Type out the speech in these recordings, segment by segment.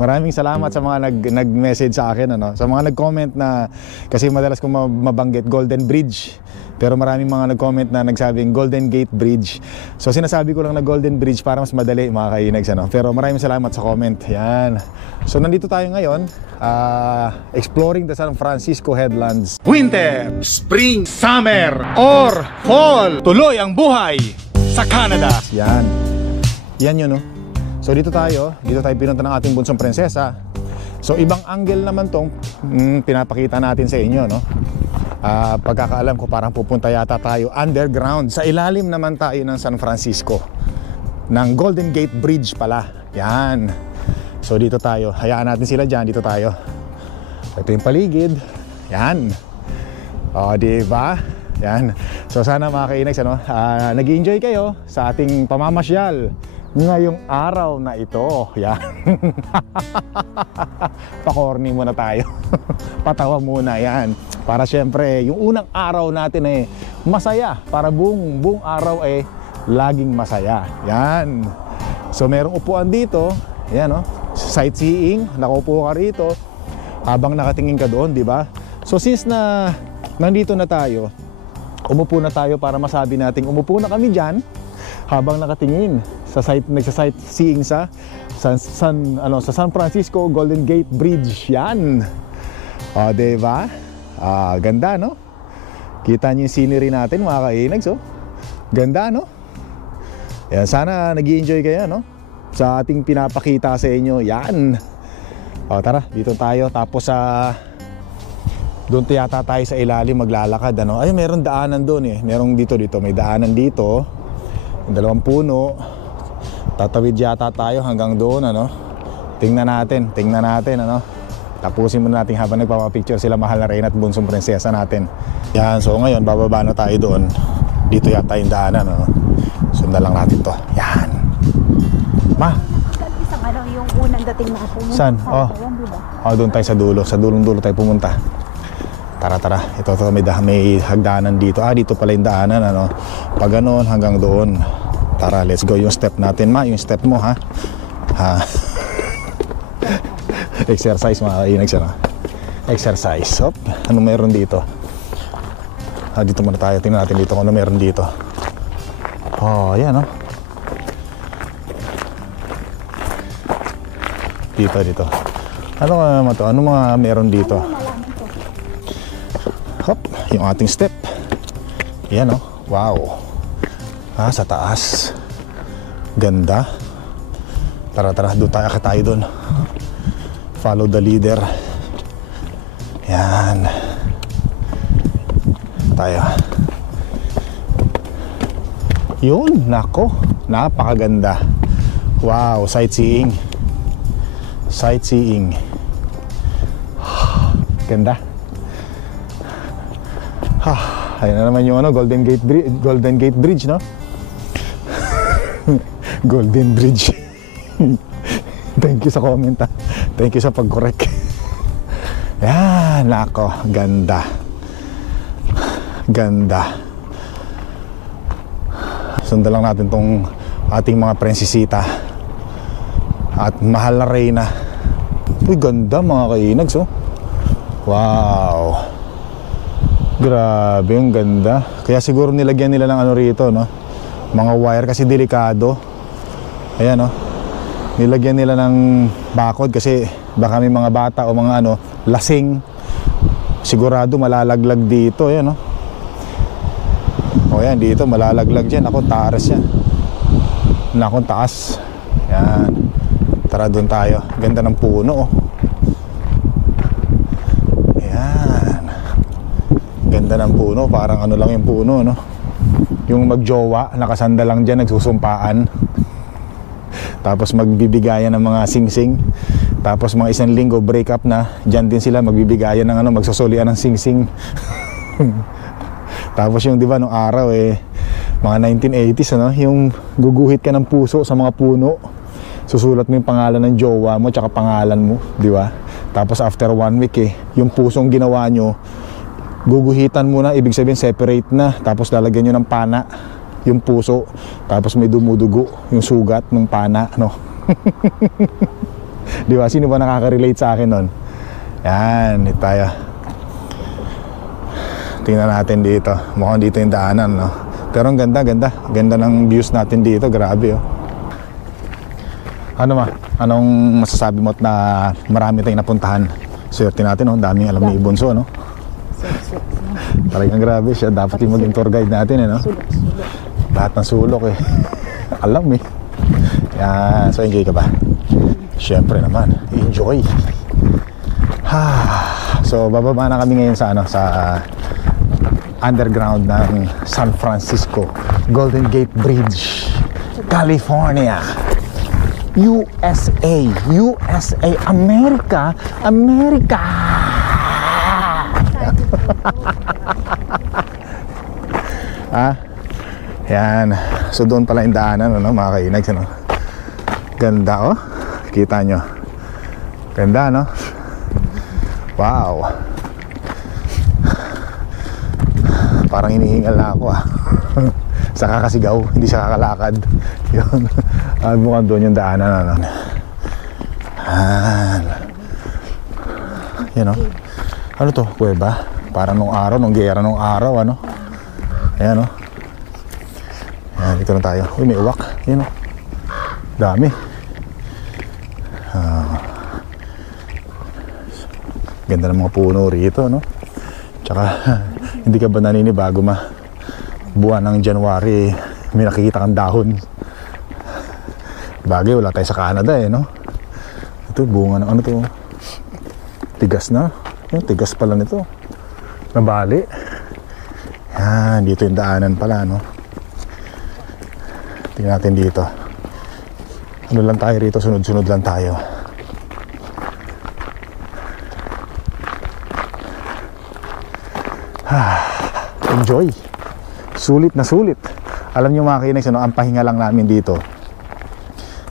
Maraming salamat sa mga nag-message sa akin, ano? Sa mga nag-comment na, kasi madalas kong mabanggit Golden Bridge, pero maraming mga nag-comment na nagsabing Golden Gate Bridge. So sinasabi ko lang na Golden Bridge para mas madali, mga kainags, ano? Pero maraming salamat sa comment. Yan. So nandito tayo ngayon, exploring the San Francisco Headlands. Winter, spring, summer, or fall, tuloy ang buhay sa Canada. Yan. Yan yun, no? So dito tayo pinunta ng ating bunsong prinsesa. So ibang angle naman tong pinapakita natin sa inyo, no? Pagkakaalam ko parang pupunta yata tayo underground. Sa ilalim naman tayo ng San Francisco, ng Golden Gate Bridge pala. Yan. So dito tayo, hayaan natin sila dyan, dito tayo. Ito yung paligid. Yan. O, diba? Yan. So sana mga kainags, ano, nag-enjoy kayo sa ating pamamasyal ngayong araw na ito. Yan. Pa-corny muna tayo. Patawa muna, yan. Para syempre, yung unang araw natin masaya. Para buong araw laging masaya. Yan. So merong upuan dito. Yan, no? Sightseeing. Nakaupo ka rito habang nakatingin ka doon, di ba? So since na nandito na tayo, umupo na tayo para masabi nating umupo na kami dyan habang nakatingin sa nagsa-sightseeing sa San Francisco Golden Gate Bridge. Yan. O, diba? Ganda, no? Kita niyo yung scenery natin, mga kainags, oh. Ganda, no? Yan, sana nag-i-enjoy kayo, no? Sa ating pinapakita sa inyo. Yan. O, tara, dito tayo. Tapos doon yata tayo sa ilalim maglalakad, ano? Ay, meron daanan doon Merong dito, may daanan dito. Yung dalawang puno. Tatawid yata tayo hanggang doon, ano? Tingnan natin, ano? Tapusin muna natin habang nagpapapicture sila mahal na reyna at bunsong prinsesa natin. Yan, so ngayon bababa na tayo doon. Dito yata yung daanan, ano? Sundan lang natin to. Yan. Ma! Isang ano, yung unang dating natin. Saan? Doon tayo sa dulo. Sa dulong-dulo tayo pumunta. Tara. Ito may hagdanan dito. Dito pala yung daanan, ano? Pag ganon hanggang doon. Tara, let's go. Yung step natin, ma. Yung step mo, ha? Exercise, mga kainags, ano? Exercise. Hop. Ano meron dito? Dito muna tayo. Tingnan natin dito kung ano meron dito. Yan, no? Dito. Ano naman to? Ano mga meron dito? Hop, yung ating step. Yan, oh. Wow. Sa taas. Ganda. Tara, doon tayo doon. Follow the leader. Yan. Tayo. Yun, nako. Napakaganda. Wow, sightseeing. Ganda. Ayun na naman yung Golden Gate Bridge, no? Golden Bridge. Thank you sa comment, ha? Thank you sa pag-correct. Yan, nako, ganda. Sundan lang natin tong ating mga prinsesita at mahal na reyna. Uy, ganda, mga kainags, oh. Wow. Grabe, yung ganda. Kaya siguro nilagyan nila ng ano rito, no? Mga wire kasi delikado. Ayan, no? Nilagyan nila ng bakod kasi baka may mga bata o mga lasing. Sigurado malalaglag dito, ayan, no? O yan, dito malalaglag dyan. Ako, taas yan. Nakong taas. Yan. Tara, doon tayo. Ganda ng puno, oh. Ganda ng puno, parang ano lang yung puno, no? Yung magjowa, nakasanda lang dyan, nagsusumpaan. Tapos magbibigayan ng mga sing-sing. Tapos mga isang linggo, break up na. Dyan din sila, magbibigayan ng magsusulian ng sing-sing. Tapos yung, di ba, nung araw mga 1980s, yung guguhit ka ng puso sa mga puno. Susulat mo yung pangalan ng jowa mo, tsaka pangalan mo, di ba? Tapos after 1 week, yung pusong ginawa nyo, guguhitan muna, ibig sabihin separate na. Tapos lalagyan nyo ng pana yung puso. Tapos may dumudugo yung sugat ng pana, no? Di ba? Sino ba nakaka-relate sa akin nun? Yan, dito tayo. Tingnan natin dito. Mukhang dito yung daanan, no? Pero ang ganda, ganda. Ganda ng views natin dito. Grabe, oh. Ano ma? Anong masasabi mo na marami tayong napuntahan? Swerte natin, oh. Daming alam ni Bunso, no? Talagang grabe siya. Dapat yung maging tour guide natin, eh, no? Lahat ng sulok, eh. Alam, eh. Yan. So, enjoy ka ba? Siyempre naman. Enjoy. So, bababa na kami ngayon sa, sa underground ng San Francisco Golden Gate Bridge, California, USA, USA, America, America. Yan. So doon pala yung daanan, ano, mga kainags, ano? Ganda, oh. Kita nyo. Ganda, no? Wow. Parang hinihingal na ako, sa kakasigaw, hindi siya kakalakad. Yun. Mukhang doon yung daanan, ano. Yan, no? Ano to? Kuweba? Parang nung araw, nung gera nung araw, ano? Ayan, no? Ayan, dito na tayo. Uy, may uwak. Yan, no? Dami. Ganda ng mga puno rito, no? Tsaka hindi ka ba naninibago buwan ng January may nakikita kang dahon? Bagay, wala tayo sa Canada, eh, no? Ito, bunga ng ano to? Tigas na. Yung tigas pala nito. Nabali. Yan, dito yung daanan pala, no? Tingnan natin dito. Ano lang tayo rito, sunod-sunod lang tayo. Enjoy. Sulit na sulit. Alam nyo mga kainex, ano, ang pahinga lang namin dito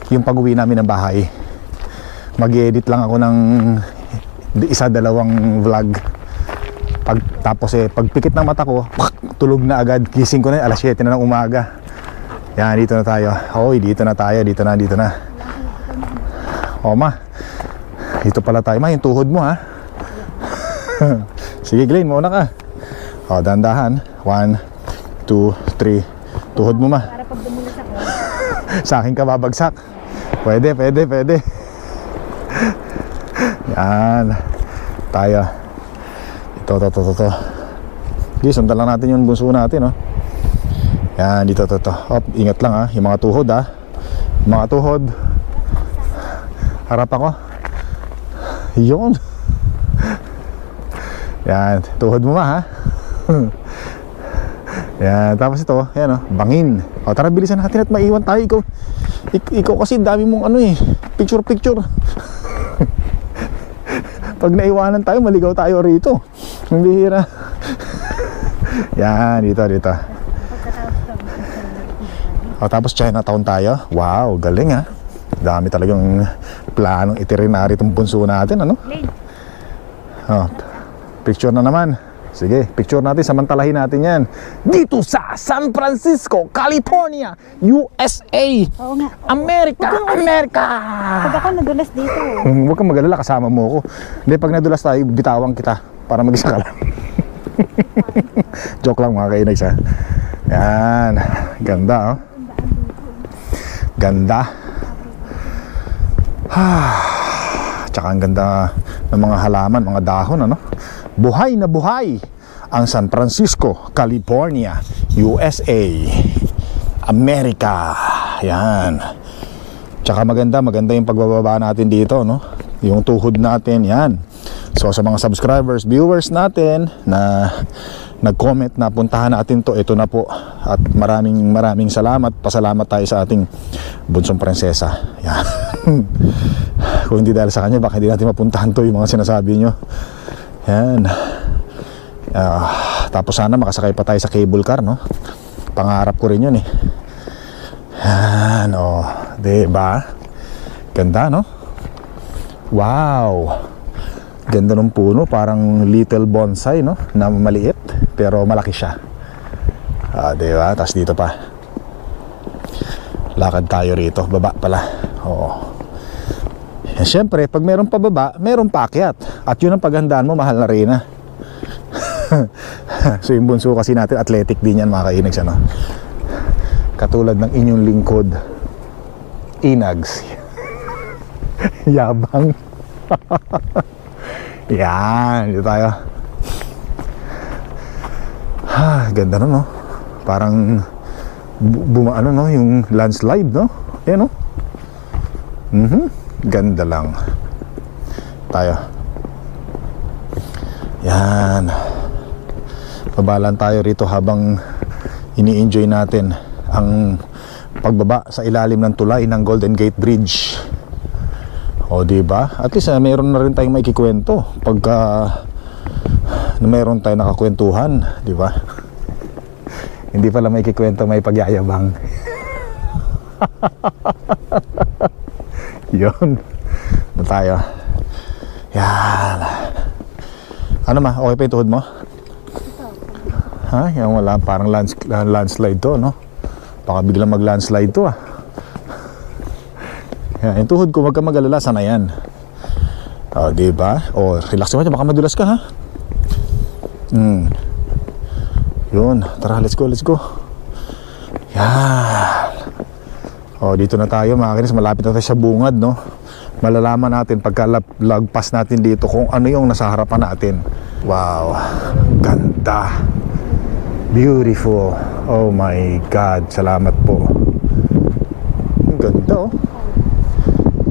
yung pag-uwi namin ng bahay. Mag-edit lang ako ng isa-dalawang vlog. Tapos pagpikit ng mata ko, tulog na agad. Gising ko na, alas 7 na ng umaga. Yan, dito na tayo. Hoy, dito na tayo, dito na. O ma, dito pala tayo. Ma, yung tuhod mo, ha? Sige Glenn, mauna ka. O, dandahan. 1, 2, 3. Tuhod mo, ma. Para pag dumulas ako. Sa akin ka babagsak. Pwede. Yan. Tayo. Ito. Sige, sundan lang natin yung bunso natin, no? Yan, dito, to. Op, ingat lang, ha. Yung mga tuhod, ha. Yung mga tuhod. Harap ako. Yun. Yan, tuhod mo, ma, ha. Yan, tapos ito, yan, oh, bangin. O, tara, bilisan natin at maiwan tayo. Ikaw kasi dami mong picture. Pag naiwanan tayo, maligaw tayo rito. Ang bihira. Yan, dito. O, tapos Chinatown tayo. Wow, galing, ha. Dami talagang planong itinerary itong bunso natin, ano? O, picture na naman. Sige, picture natin, samantalahin natin yan. Dito sa San Francisco, California, USA, Oo nga. America. Pag ako nadulas dito. Huwag kang mag-alala, kasama mo ako. Hindi, pag nadulas tayo, bitawan kita para mag-isa ka lang. Joke lang mga kainags, ha. Yan, ganda, oh. Ganda. Tsaka ang ganda ng mga halaman, mga dahon, ano? Buhay na buhay ang San Francisco, California, USA, America. Yan. Tsaka maganda yung pagbababa natin dito, no? Yung tuhod natin, yan. So sa mga subscribers, viewers natin na nag-comment na puntahan natin to, ito na po. At maraming salamat. Pasalamat tayo sa ating bunsong prinsesa. Yan. Kung hindi dahil sa kanya, baka hindi natin mapuntahan to yung mga sinasabi nyo. Yan. Tapos sana makasakay pa tayo sa cable car, no? Pangarap ko rin yun, eh. Yan, oh. Diba? Ganda, no? Wow. Ganda ng puno. Parang little bonsai, no? Na maliit, pero malaki siya. Diba? Tapos dito pa. Lakad tayo rito. Baba pala. Oo. Eh, syempre, pag meron pababa, meron paakyat. At yun ang paghandaan mo, mahal na Reyna. So yung bunso kasi natin, athletic din yan mga kainags, ano? Katulad ng inyong lingkod, Inags. Yabang. Yan, dito tayo. Ganda no, no? Parang ano, no? Yung landslide, no? Yan, no? Ganda lang. Tayo. Yan. Pabalan tayo rito habang ini-enjoy natin ang pagbaba sa ilalim ng tulay ng Golden Gate Bridge. O diba? At least mayroon na rin tayong maikikwento pagka mayroon tayong nakakwentuhan, di ba? Hindi pala maikikwento, may pagyayabang. Yun. Na tayo. Yan. Ano ma? Okay pa yung tuhod mo? Ha? Yan wala. Parang landslide to, no? Baka biglang mag-landslide to, ah. Yan. Yung tuhod ko, wag ka mag-alala. Sana yan. O, diba? O, relax naman. Baka madulas ka, ha? Yun. Tara, let's go, let's go. Yan. O, dito na tayo mga kinis, malapit na tayo sa bungad, no? Malalaman natin pagkalagpas natin dito kung ano yung nasa harapan natin. Wow, ganda. Beautiful. Oh my God, salamat po. Ang ganda, oh.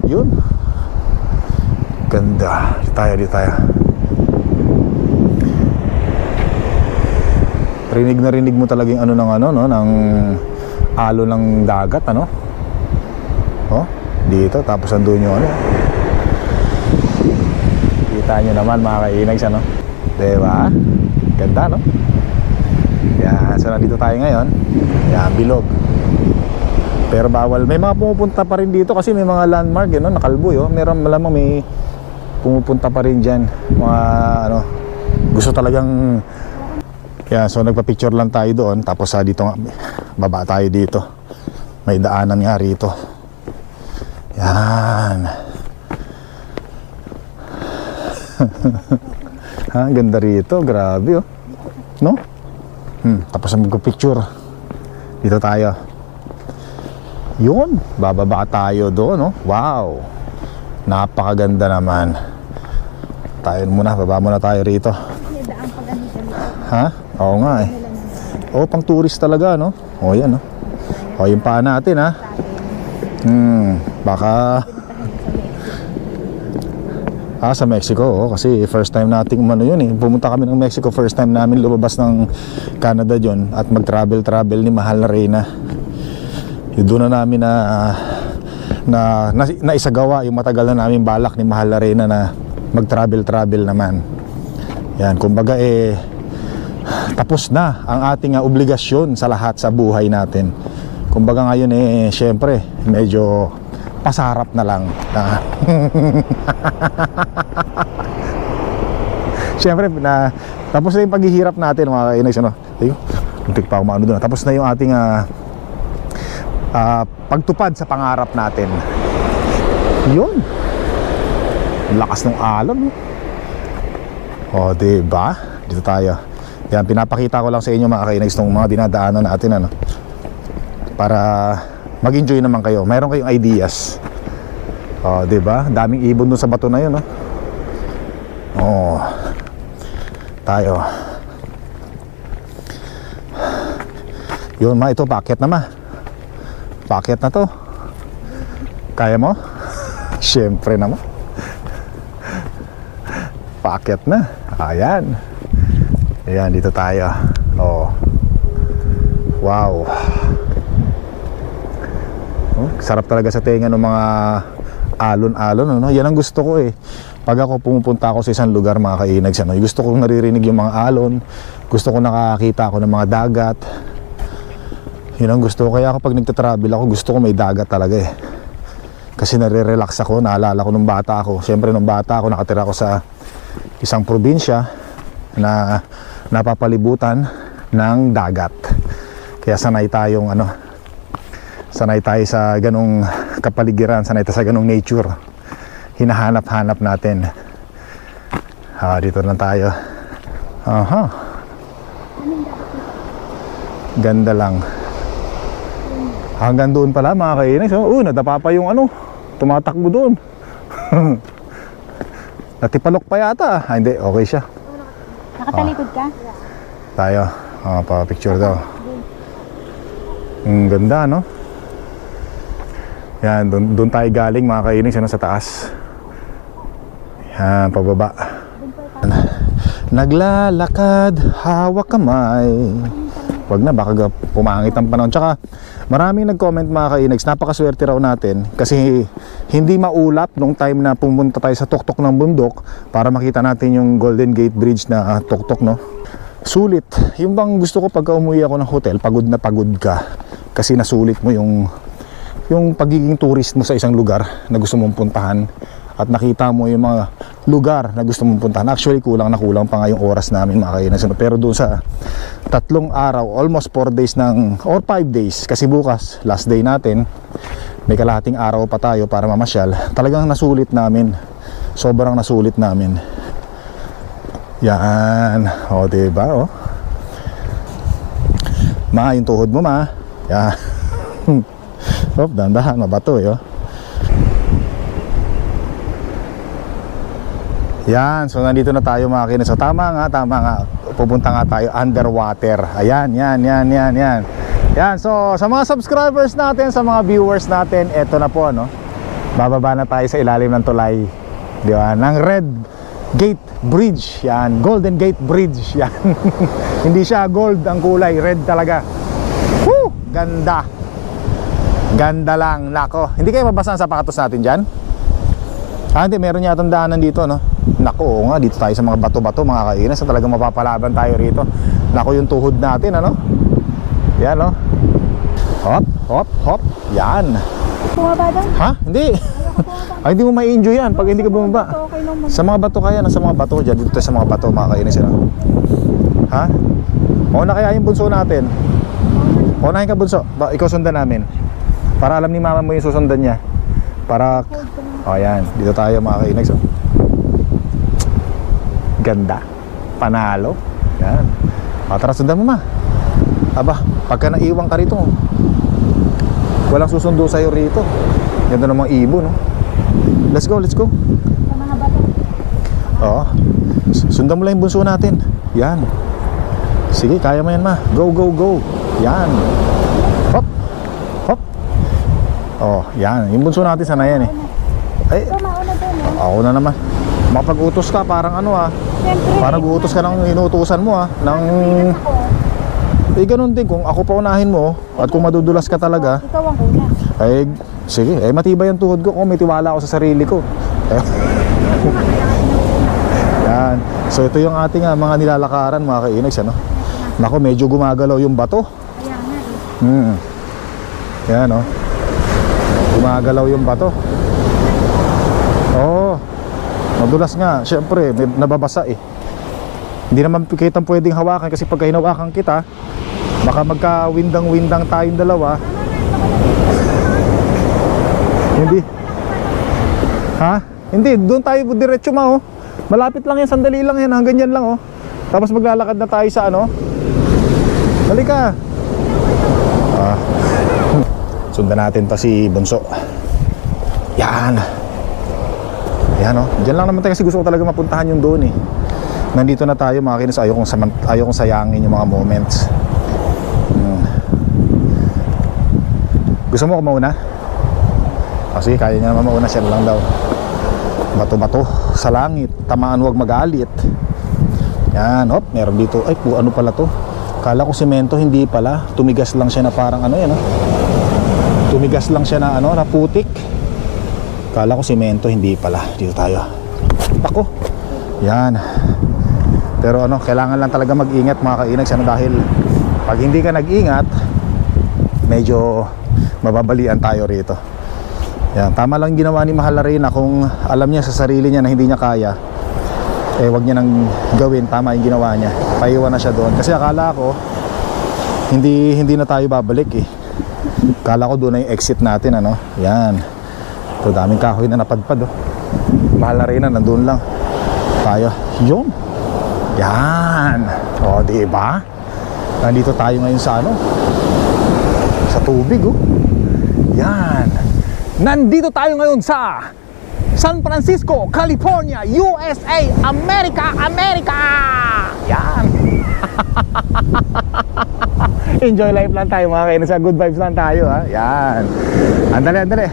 Yun. Ganda. Dito tayo. Rinig mo talaga yung ano ng ano, no? Ng alo ng dagat, ano? Oh, dito, tapos andun yung ano. Kita nyo naman mga kainags, ano? Diba? Ganda, no? Yan, so nandito tayo ngayon. Yan, bilog. Pero bawal, may mga pumupunta pa rin dito kasi may mga landmark, yun, no? Nakalboy, oh. Meron malamang may pumupunta pa rin dyan. Mga, ano, gusto talagang. Yan, so nagpa-picture lang tayo doon. Tapos dito nga, baba tayo dito. May daanan nga rito. Yan. Ha, ganda rito, grabe, oh. No? Tapos magpa-picture. Dito tayo. Yun, bababa tayo doon, no? Wow. Napakaganda naman. Tayo muna, baba muna tayo rito. Ha? Oo nga eh. Oh, pang tourist talaga, no? Oh, yan, no? Oh, yung paa natin, ha? Baka sa Mexico, oh, kasi first time nating umano yun eh. Pumunta kami ng Mexico, first time namin lumabas ng Canada yun at mag-travel ni mahal na Reyna. Doon na namin na isagawa yung matagal na namin balak ni mahal na Reyna na mag-travel naman. Yan, kumbaga tapos na ang ating obligasyon sa lahat sa buhay natin. Kumbaga ngayon syempre medyo pasarap na lang. Syempre tapos na yung paghihirap natin mga kainags, ano? Muntik pa ako maano doon. Tapos na yung ating pagtupad sa pangarap natin. Yun. Lakas ng alon. O, diba? Dito tayo. Yan, pinapakita ko lang sa inyo mga kainags itong mga dinadaanan natin, ano? Para mag-enjoy naman kayo. Mayroon kayong ideas. O, diba? Daming ibon dun sa bato na yun, no? O. Tayo. Yun, ma, ito, paakyat na, ma. Paakyat na to. Kaya mo? Siyempre naman. Paakyat na. Ayan. Ayan, dito tayo. Oh. Wow. Oh, sarap talaga sa tenga ng mga alon-alon, ano? Yan ang gusto ko eh. Pag ako pumupunta ako sa isang lugar mga kainags, ano? Gusto kong naririnig yung mga alon. Gusto ko nakakita ako ng mga dagat. Yun ang gusto ko. Kaya ako pag nagtatravel ako, gusto ko may dagat talaga eh. Kasi nare-relax ako. Naalala ko nung bata ako. Siyempre nung bata ako, nakatira ako sa isang probinsya na napapalibutan ng dagat. Kaya sanay tayong sanay tayo sa ganong kapaligiran, sanay tayo sa ganong nature. hinahanap-hanap natin. Dito lang tayo. Aha. Ganda lang. Hanggang doon pala mga kainis. Nadapa pa yung tumatakbo doon. Natipalok pa yata. Hindi, okay siya. Nakatalikod ka? Tayo. Pa-picture daw. Ang ganda, no? Yan, doon tayo galing mga kainis, sa taas. Yan, pababa. Naglalakad, hawak kamay. Wag na, baka pumangit ang panahon. Tsaka maraming nag-comment mga kainags, napakaswerte raw natin kasi hindi maulap nung time na pumunta tayo sa tuktok ng bundok para makita natin yung Golden Gate Bridge na tuktok, no? Sulit. Yung bang gusto ko pagka umuwi ako ng hotel, pagod na pagod ka kasi nasulit mo yung pagiging tourist mo sa isang lugar na gusto mong puntahan at nakita mo yung mga lugar na gusto mong puntahan. Actually, kulang na kulang pa nga yung oras namin mga kainas. Pero doon sa 3 araw, almost 4 days or 5 days, kasi bukas, last day natin, may kalahating araw pa tayo para mamasyal. Talagang nasulit namin. Sobrang nasulit namin. Yan. Diba? Ma, yung tuhod mo, ma. Yan. Dahan-dahan, mabato Yan, so nandito na tayo mga kainis. So tama nga. Pupunta nga tayo underwater. Ayan, yan. Yan, so sa mga subscribers natin, sa mga viewers natin, eto na po, bababa na tayo sa ilalim ng tulay. Di ba? Ng Red Gate Bridge. Yan, Golden Gate Bridge. Yan. Hindi siya gold ang kulay, red talaga. Woo! Ganda. Ganda lang, nako. Hindi kayo mabasa ang sapatos natin dyan? Hindi, meron yatang daanan dito, no? Nako, oo nga, dito tayo sa mga bato-bato, mga kainas. Talagang mapapalaban tayo rito. Nako, yung tuhod natin, Yan, Hop. Yan. Bumaba daw? Ha? Hindi. Ay, hindi mo ma-enjoy yan pag hindi ka bumaba. Sa mga bato kaya, sa mga bato dyan. Dito tayo sa mga bato, mga kainas, Ha? Mauna kaya yung bunso natin. Paunahin ka, bunso. Ikaw sundan namin. Para alam ni mama mo yung susundan niya. Para, yan, dito tayo mga kainags. Ganda. Panalo. Yan. Tara, sundan mo, ma. Aba, pagka naiwang ka rito, walang susundo sa'yo rito. Ganda ng mga ibon, no? Let's go. Sa mga bato. Oo. Sundan mo lang yung bunso natin. Yan. Sige, kaya mo yan, ma. Go. Yan. Hop. Yan. Yung bunso natin sana yan, Ay, Mauna doon, ako na naman. Makapag-utos ka, parang Siyempre. parang utos ka ng inuutusan mo, ganun din, kung ako pa unahin mo, at kung madudulas ka talaga, Ikaw ang una. ay, sige, matibay ang tuhod ko, may tiwala ako sa sarili ko. Yan. So, ito yung ating mga nilalakaran, mga kainags, Nako, medyo gumagalaw yung bato. Kaya nga, Yan, gumagalaw yung bato. Madulas nga, syempre, nababasa Hindi naman kitang pwedeng hawakan kasi pagka hinawakan kita, baka magka-windang-windang tayong dalawa. Hindi. Ha? Hindi, doon tayo diretso, ma, Malapit lang yan, sandali lang yan, hanggang yan lang, Tapos maglalakad na tayo sa Dali ka. Sundan natin pa si Bunso. Yan. Yan, Diyan lang naman tayo kasi gusto ko talaga mapuntahan yung doon, Nandito na tayo mga kinis. Ayaw kong sayangin yung mga moments. Gusto mo ako mauna? Sige, kaya niya naman mauna. Siya lang daw. Bato-bato sa langit. Tamaan, huwag magalit. Yan, meron dito. Ay, ano pala to? Kala ko semento, hindi pala. Tumigas lang siya na parang Tumigas lang siya na na putik. Kala ko semento, hindi pala. Dito tayo. Ako. Yan. Pero kailangan lang talaga mag-ingat mga kainags, dahil pag hindi ka nag-ingat, medyo mababalian tayo rito. Yan, tama lang ginawa ni Mahal Arena. Kung alam niya sa sarili niya na hindi niya kaya, wag niya nang gawin. Tama yung ginawa niya. Paiwan na siya doon. Kasi akala ko hindi na tayo babalik Akala ko doon na yung exit natin Yan. Ito, daming kahoy na napadpad Mahal na Reyna, nandun lang tayo. Yun. Yan. O, diba? Nandito tayo ngayon sa ano? Sa tubig, oh. Yan. Nandito tayo ngayon sa San Francisco, California, USA, America, America! Yan. Enjoy life lang tayo mga kainis. Good vibes lang tayo, ha. Yan. Andali, andali.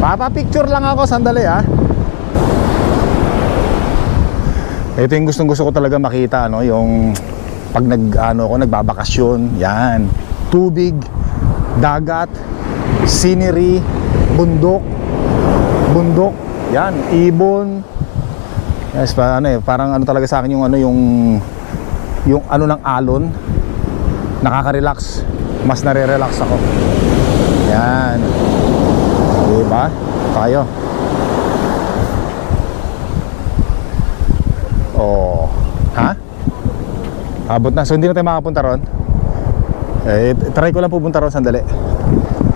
Papapicture lang ako, sandali, ha. Ito yung gustong-gusto ko talaga makita, no, yung pag nagbabakasyon, yan. Tubig, dagat, scenery, bundok, yan, ibon. Yes, parang ano talaga sa akin yung yung ano ng alon. Nakaka-relax. Mas nare-relax ako. Yan. Diba? Tayo. Oh, ha? Abot na. So hindi na tayo makapunta ron. Try ko lang pupunta ron sandali.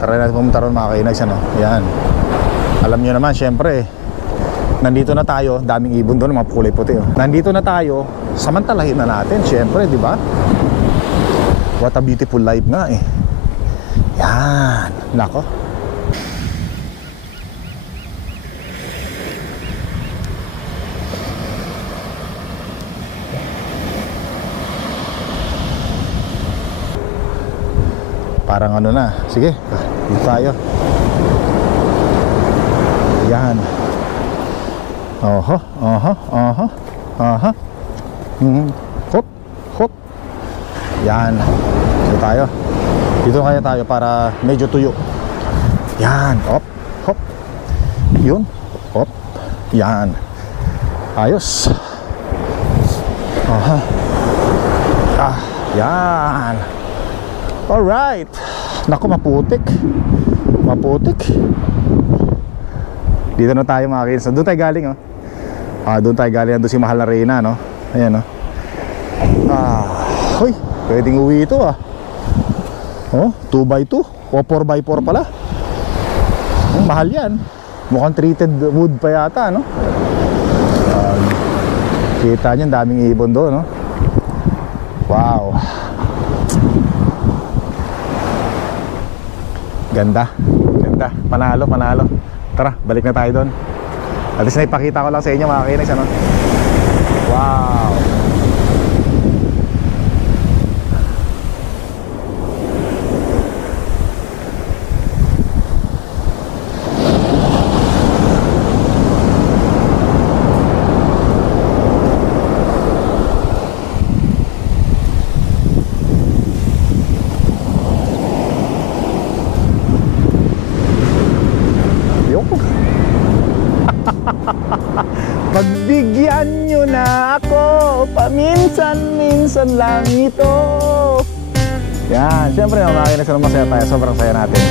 Try natin pumunta ron mga kainags, ano? Yan. Alam nyo naman, syempre, nandito na tayo. Daming ibon doon, mga kulay puti, oh. Nandito na tayo. Samantalahin na natin, syempre, di ba? What a beautiful life nga, eh. Yan. Nako. Parang ano na. Sige, dito tayo. Yan. Oho, oho, oho, oho. Hop, hop. Yan. Dito tayo. Dito kaya tayo para medyo tuyo. Yan. Hop, hop. Yun. Hop. Yan. Ayos. Aha. Ah, yan. Alright. Naku, maputik. Maputik. Dito na tayo mga kids. Doon tayo galing, oh. Doon tayo galing. Doon si Mahal na Reyna, no? Ayan, oh. Hoy, pwedeng uwi ito, ah. Oh, 2x2 o 4x4 pala. Mahal yan. Mukhang treated wood pa yata, no? Kita nyo, daming ibon doon, no? Wow. Ganda, ganda. Panalo, panalo. Tara, balik na tayo doon. At least naipakita ko lang sa inyo mga kinags, ano? Wow. Pagbigyan nyo na ako, paminsan-minsan lang ito. Yan, syempre mga kinags, masaya tayo. Sobrang saya natin.